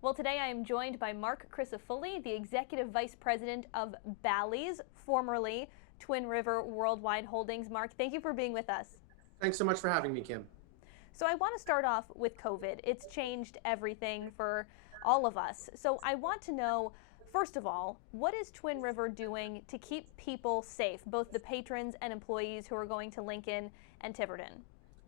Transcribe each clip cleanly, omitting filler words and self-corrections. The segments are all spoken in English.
Well, today I am joined by Marc Crisafulli, the Executive Vice President of Ballys, formerly Twin River Worldwide Holdings. Marc, thank you for being with us. Thanks so much for having me, Kim. So I want to start off with COVID. It's changed everything for all of us. So I want to know, first of all, what is Twin River doing to keep people safe, both the patrons and employees who are going to Lincoln and Tiverton?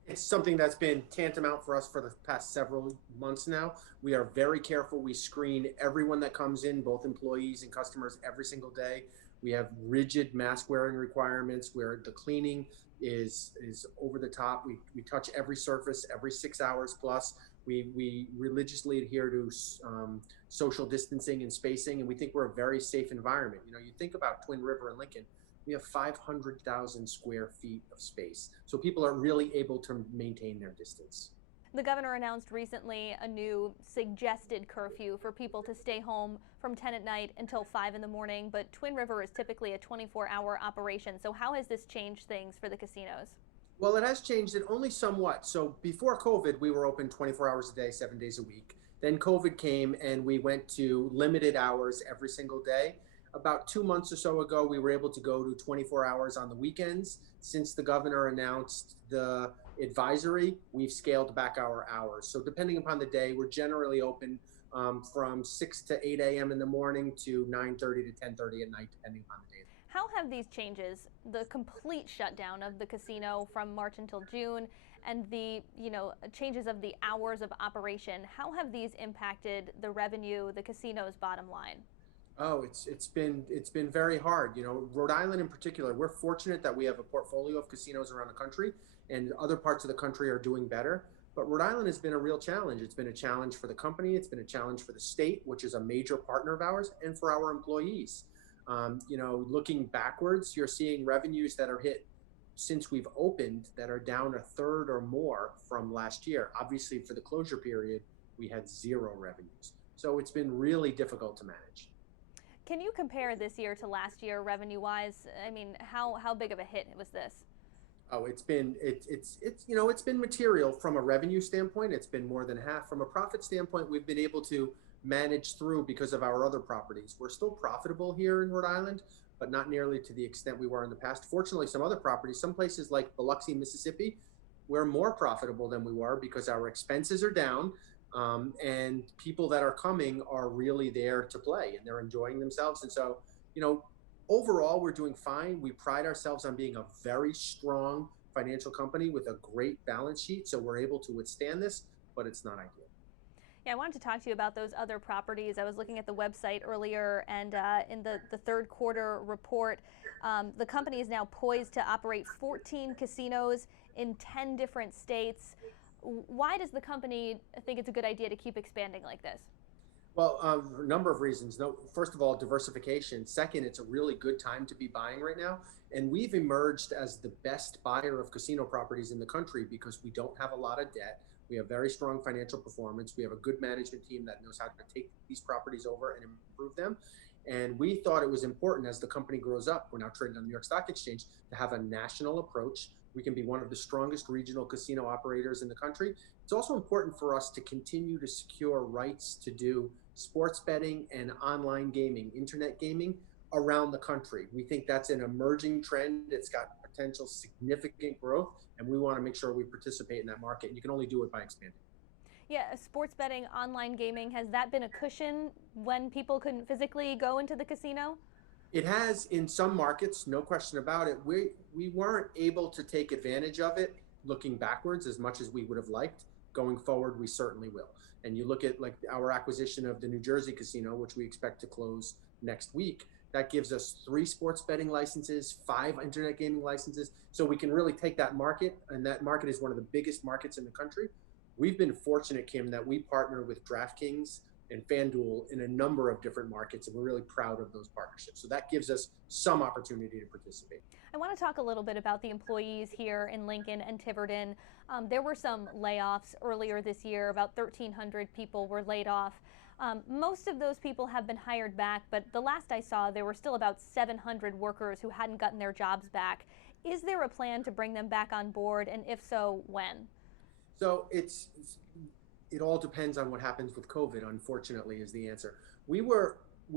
It's something that's been tantamount for us for the past several months now. We are very careful. We screen everyone that comes in, both employees and customers, every single day. We have rigid mask wearing requirements where the cleaning is over the top. We touch every surface every 6 hours plus. We religiously adhere to social distancing and spacing, and we think we're a very safe environment. You know, you think about Twin River and Lincoln, we have 500,000 square feet of space. So people are really able to maintain their distance. The governor announced recently a new suggested curfew for people to stay home from 10 at night until 5 in the morning, but Twin River is typically a 24-hour operation. So how has this changed things for the casinos? Well, it has changed it only somewhat. So before COVID, we were open 24 hours a day, 7 days a week. Then COVID came and we went to limited hours every single day. About 2 months or so ago, we were able to go to 24 hours on the weekends. Since the governor announced the advisory, we've scaled back our hours. So depending upon the day, we're generally open from 6 to 8 a.m. in the morning to 9:30 to 10:30 at night, depending upon the day. How have these changes, the complete shutdown of the casino from March until June, and the changes of the hours of operation, how have these impacted the revenue, the casino's bottom line? Oh, it's been very hard. You know, Rhode Island in particular, we're fortunate that we have a portfolio of casinos around the country, and other parts of the country are doing better. But Rhode Island has been a real challenge. It's been a challenge for the company. It's been a challenge for the state, which is a major partner of ours, and for our employees. Looking backwards, you're seeing revenues that are hit since we've opened that are down a third or more from last year. Obviously, for the closure period, we had zero revenues. So it's been really difficult to manage. Can you compare this year to last year revenue-wise? I mean, how big of a hit was this? Oh, it's been material from a revenue standpoint. It's been more than half. From a profit standpoint, we've been able to manage through because of our other properties. We're still profitable here in Rhode Island, but not nearly to the extent we were in the past. Fortunately, some other properties, some places like Biloxi, Mississippi, we're more profitable than we were because our expenses are down, and people that are coming are really there to play and they're enjoying themselves. And so, you know, overall, we're doing fine. We pride ourselves on being a very strong financial company with a great balance sheet. So we're able to withstand this, but it's not ideal. Yeah, I wanted to talk to you about those other properties. I was looking at the website earlier, and in the third quarter report, the company is now poised to operate 14 casinos in 10 different states. Why does the company think it's a good idea to keep expanding like this? Well, a number of reasons. No, first of all, diversification. Second, it's a really good time to be buying right now. And we've emerged as the best buyer of casino properties in the country because we don't have a lot of debt. We have very strong financial performance. We have a good management team that knows how to take these properties over and improve them. And we thought it was important as the company grows up, we're now trading on the New York Stock Exchange, to have a national approach. We can be one of the strongest regional casino operators in the country. It's also important for us to continue to secure rights to do sports betting and online gaming, internet gaming around the country. We think that's an emerging trend. It's got potential significant growth, and we want to make sure we participate in that market. And you can only do it by expanding. Yeah, sports betting, online gaming, has that been a cushion when people couldn't physically go into the casino? It has in some markets, no question about it. We weren't able to take advantage of it looking backwards as much as we would have liked. Going forward, we certainly will. And you look at like our acquisition of the New Jersey casino, which we expect to close next week. That gives us 3 sports betting licenses, 5 internet gaming licenses. So we can really take that market, and that market is one of the biggest markets in the country. We've been fortunate, Kim, that we partner with DraftKings and FanDuel in a number of different markets, and we're really proud of those partnerships. So that gives us some opportunity to participate. I want to talk a little bit about the employees here in Lincoln and Tiverton. There were some layoffs earlier this year. About 1,300 people were laid off. Most of those people have been hired back, but the last I saw, there were still about 700 workers who hadn't gotten their jobs back. Is there a plan to bring them back on board, and if so, when? So it's It all depends on what happens with COVID, unfortunately, is the answer. We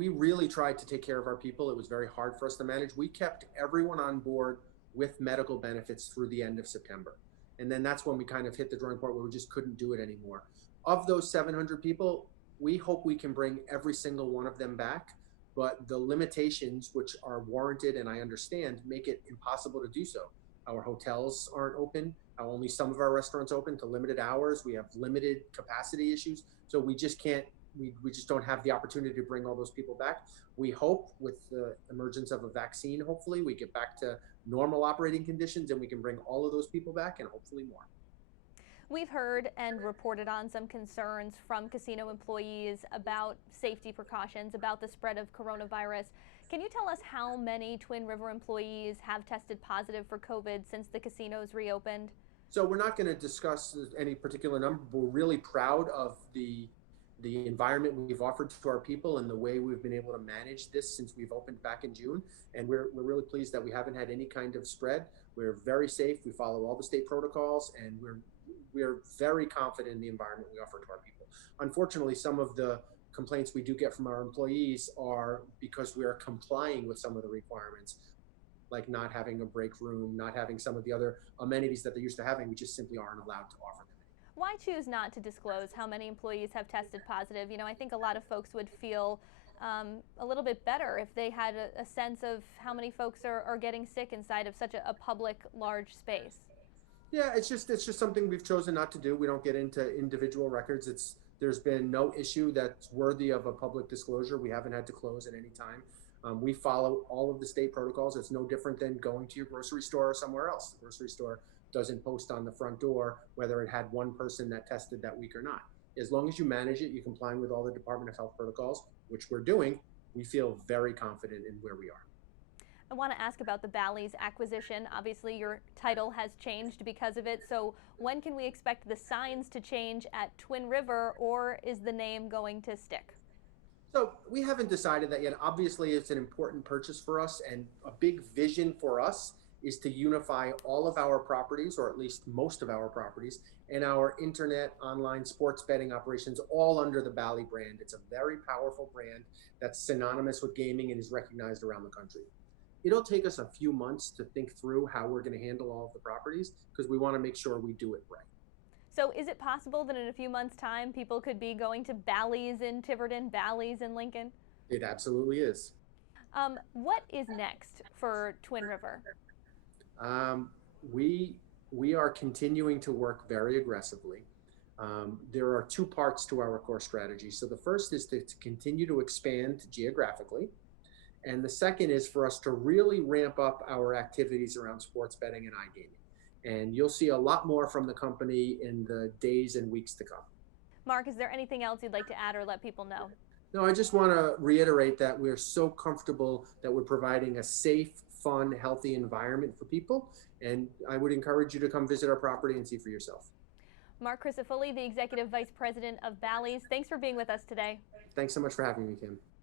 really tried to take care of our people. It was very hard for us to manage. We kept everyone on board with medical benefits through the end of September. And then that's when we kind of hit the drawing board where we just couldn't do it anymore. Of those 700 people, we hope we can bring every single one of them back. But the limitations, which are warranted and I understand, make it impossible to do so. Our hotels aren't open. Only some of our restaurants open to limited hours. We have limited capacity issues. So we just can't, we just don't have the opportunity to bring all those people back. We hope with the emergence of a vaccine, hopefully we get back to normal operating conditions and we can bring all of those people back and hopefully more. We've heard and reported on some concerns from casino employees about safety precautions, about the spread of coronavirus. Can you tell us how many Twin River employees have tested positive for COVID since the casinos reopened? So we're not going to discuss any particular number. We're really proud of the environment we've offered to our people and the way we've been able to manage this since we've opened back in June. And we're really pleased that we haven't had any kind of spread. We're very safe. We follow all the state protocols, and we're very confident in the environment we offer to our people. Unfortunately, some of the complaints we do get from our employees are because we are complying with some of the requirements, like not having a break room, not having some of the other amenities that they're used to having. We just simply aren't allowed to offer them. Why choose not to disclose how many employees have tested positive? You know, I think a lot of folks would feel a little bit better if they had a sense of how many folks are getting sick inside of such a public, large space. Yeah, it's just something we've chosen not to do. We don't get into individual records. There's been no issue that's worthy of a public disclosure. We haven't had to close at any time. We follow all of the state protocols. It's no different than going to your grocery store or somewhere else. The grocery store doesn't post on the front door whether it had one person that tested that week or not. As long as you manage it, you're complying with all the Department of Health protocols, which we're doing. We feel very confident in where we are. I want to ask about the Ballys acquisition. Obviously, your title has changed because of it. So when can we expect the signs to change at Twin River, or is the name going to stick? So we haven't decided that yet. Obviously, it's an important purchase for us, and a big vision for us is to unify all of our properties, or at least most of our properties, and our internet online sports betting operations all under the Bally brand. It's a very powerful brand that's synonymous with gaming and is recognized around the country. It'll take us a few months to think through how we're going to handle all of the properties because we want to make sure we do it right. So is it possible that in a few months' time people could be going to Bally's in Tiverton, Bally's in Lincoln? It absolutely is. What is next for Twin River? We are continuing to work very aggressively. There are two parts to our core strategy. So the first is to continue to expand geographically. And the second is for us to really ramp up our activities around sports betting and iGaming. And you'll see a lot more from the company in the days and weeks to come. Mark, is there anything else you'd like to add or let people know? No, I just want to reiterate that we're so comfortable that we're providing a safe, fun, healthy environment for people. And I would encourage you to come visit our property and see for yourself. Marc Crisafulli, the Executive Vice President of Ballys, thanks for being with us today. Thanks so much for having me, Kim.